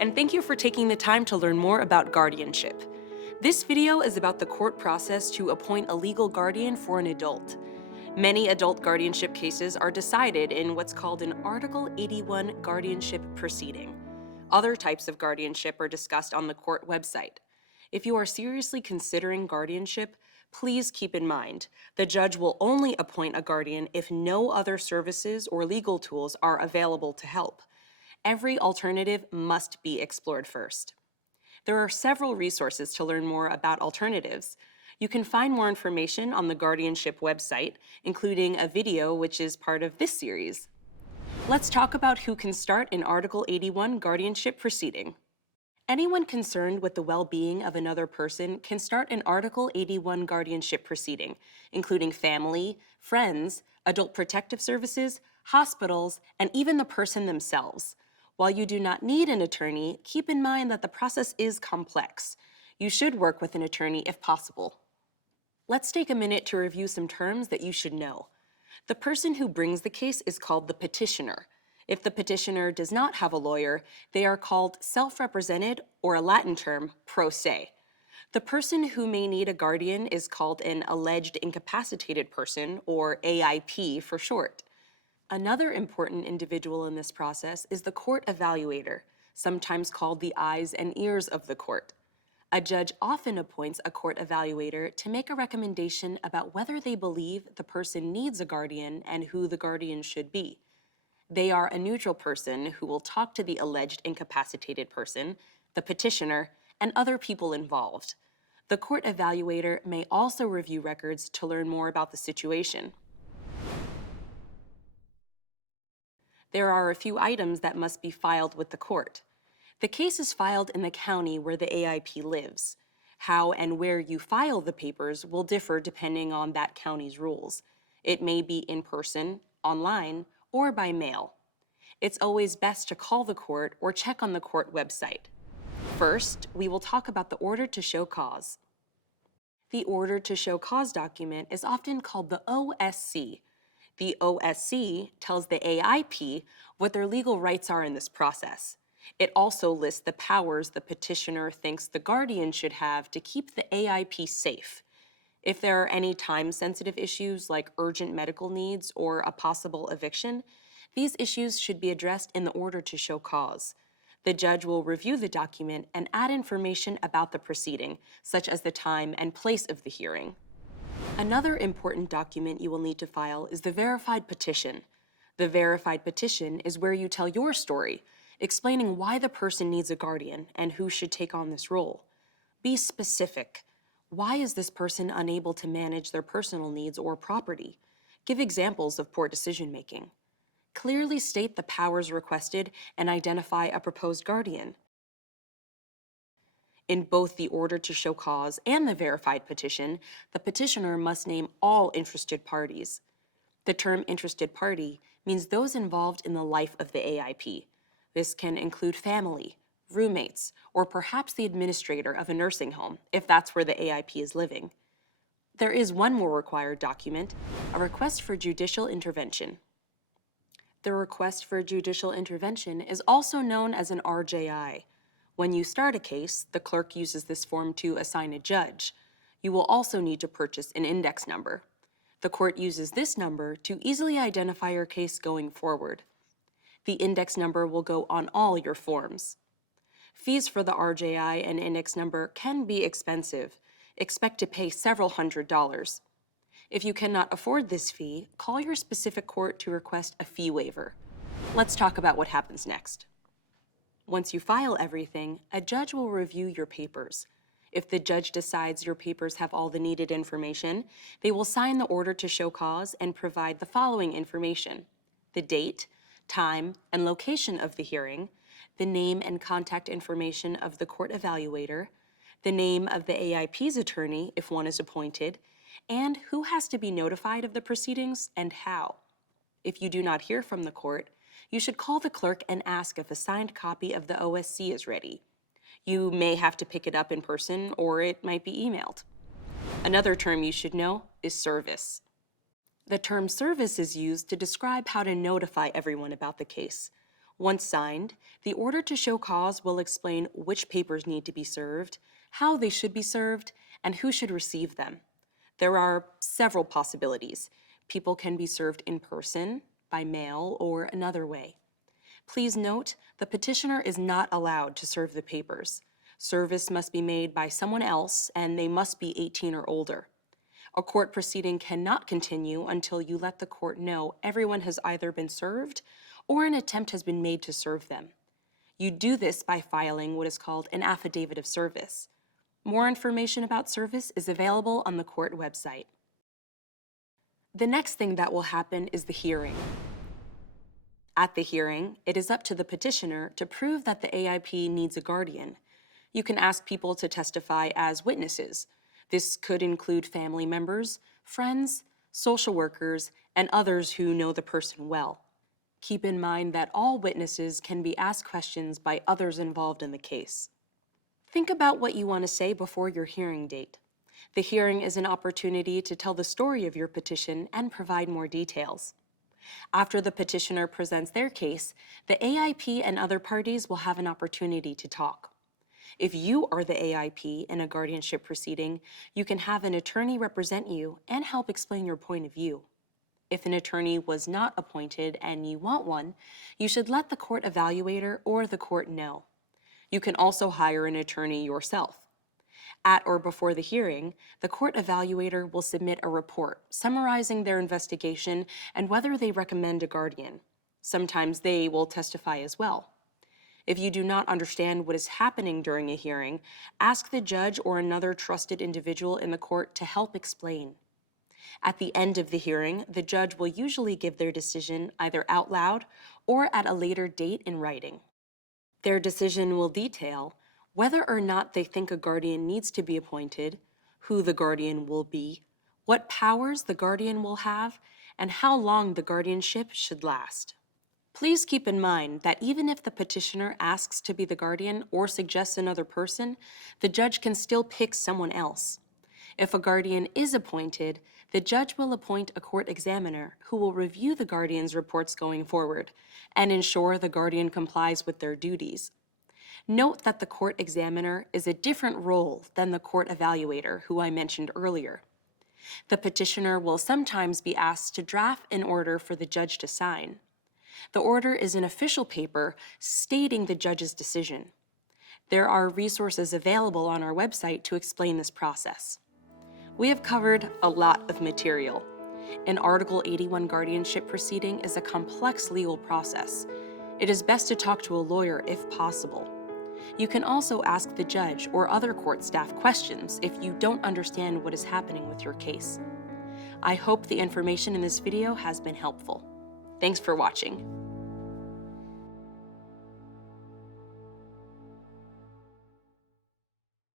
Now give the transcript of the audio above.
and thank you for taking the time to learn more about guardianship. This video is about the court process to appoint a legal guardian for an adult. Many adult guardianship cases are decided in what's called an Article 81 guardianship proceeding. Other types of guardianship are discussed on the court website. If you are seriously considering guardianship, please keep in mind, the judge will only appoint a guardian if no other services or legal tools are available to help. Every alternative must be explored first. There are several resources to learn more about alternatives. You can find more information on the guardianship website, including a video which is part of this series. Let's talk about who can start an Article 81 guardianship proceeding. Anyone concerned with the well-being of another person can start an Article 81 guardianship proceeding, including family, friends, adult protective services, hospitals, and even the person themselves. While you do not need an attorney, keep in mind that the process is complex. You should work with an attorney if possible. Let's take a minute to review some terms that you should know. The person who brings the case is called the petitioner. If the petitioner does not have a lawyer, they are called self-represented, or a Latin term, pro se. The person who may need a guardian is called an alleged incapacitated person, or AIP for short. Another important individual in this process is the court evaluator, sometimes called the eyes and ears of the court. A judge often appoints a court evaluator to make a recommendation about whether they believe the person needs a guardian and who the guardian should be. They are a neutral person who will talk to the alleged incapacitated person, the petitioner, and other people involved. The court evaluator may also review records to learn more about the situation. There are a few items that must be filed with the court. The case is filed in the county where the AIP lives. How and where you file the papers will differ depending on that county's rules. It may be in person, online, or by mail. It's always best to call the court or check on the court website. First, we will talk about the order to show cause. The order to show cause document is often called the OSC. The OSC tells the AIP what their legal rights are in this process. It also lists the powers the petitioner thinks the guardian should have to keep the AIP safe. If there are any time-sensitive issues like urgent medical needs or a possible eviction, these issues should be addressed in the order to show cause. The judge will review the document and add information about the proceeding, such as the time and place of the hearing. Another important document you will need to file is the verified petition. The verified petition is where you tell your story, explaining why the person needs a guardian and who should take on this role. Be specific. Why is this person unable to manage their personal needs or property? Give examples of poor decision-making. Clearly state the powers requested and identify a proposed guardian. In both the order to show cause and the verified petition, the petitioner must name all interested parties. The term interested party means those involved in the life of the AIP. This can include family, roommates, or perhaps the administrator of a nursing home, if that's where the AIP is living. There is one more required document, a request for judicial intervention. The request for judicial intervention is also known as an RJI. When you start a case, the clerk uses this form to assign a judge. You will also need to purchase an index number. The court uses this number to easily identify your case going forward. The index number will go on all your forms. Fees for the RJI and index number can be expensive. Expect to pay several $100s. If you cannot afford this fee, call your specific court to request a fee waiver. Let's talk about what happens next. Once you file everything, a judge will review your papers. If the judge decides your papers have all the needed information, they will sign the order to show cause and provide the following information: the date, time, and location of the hearing, the name and contact information of the court evaluator, the name of the AIP's attorney if one is appointed, and who has to be notified of the proceedings and how. If you do not hear from the court, you should call the clerk and ask if a signed copy of the OSC is ready. You may have to pick it up in person, or it might be emailed. Another term you should know is service. The term service is used to describe how to notify everyone about the case. Once signed, the order to show cause will explain which papers need to be served, how they should be served, and who should receive them. There are several possibilities. People can be served in person, by mail, or another way. Please note, the petitioner is not allowed to serve the papers. Service must be made by someone else, and they must be 18 or older. A court proceeding cannot continue until you let the court know everyone has either been served or an attempt has been made to serve them. You do this by filing what is called an affidavit of service. More information about service is available on the court website. The next thing that will happen is the hearing. At the hearing, it is up to the petitioner to prove that the AIP needs a guardian. You can ask people to testify as witnesses. This could include family members, friends, social workers, and others who know the person well. Keep in mind that all witnesses can be asked questions by others involved in the case. Think about what you want to say before your hearing date. The hearing is an opportunity to tell the story of your petition and provide more details. After the petitioner presents their case, the AIP and other parties will have an opportunity to talk. If you are the AIP in a guardianship proceeding, you can have an attorney represent you and help explain your point of view. If an attorney was not appointed and you want one, you should let the court evaluator or the court know. You can also hire an attorney yourself. At or before the hearing, the court evaluator will submit a report summarizing their investigation and whether they recommend a guardian. Sometimes they will testify as well. If you do not understand what is happening during a hearing, ask the judge or another trusted individual in the court to help explain. At the end of the hearing, the judge will usually give their decision either out loud or at a later date in writing. Their decision will detail whether or not they think a guardian needs to be appointed, who the guardian will be, what powers the guardian will have, and how long the guardianship should last. Please keep in mind that even if the petitioner asks to be the guardian or suggests another person, the judge can still pick someone else. If a guardian is appointed, the judge will appoint a court examiner who will review the guardian's reports going forward and ensure the guardian complies with their duties. Note that the court examiner is a different role than the court evaluator, who I mentioned earlier. The petitioner will sometimes be asked to draft an order for the judge to sign. The order is an official paper stating the judge's decision. There are resources available on our website to explain this process. We have covered a lot of material. An Article 81 guardianship proceeding is a complex legal process. It is best to talk to a lawyer if possible. You can also ask the judge or other court staff questions if you don't understand what is happening with your case. I hope the information in this video has been helpful. Thanks for watching.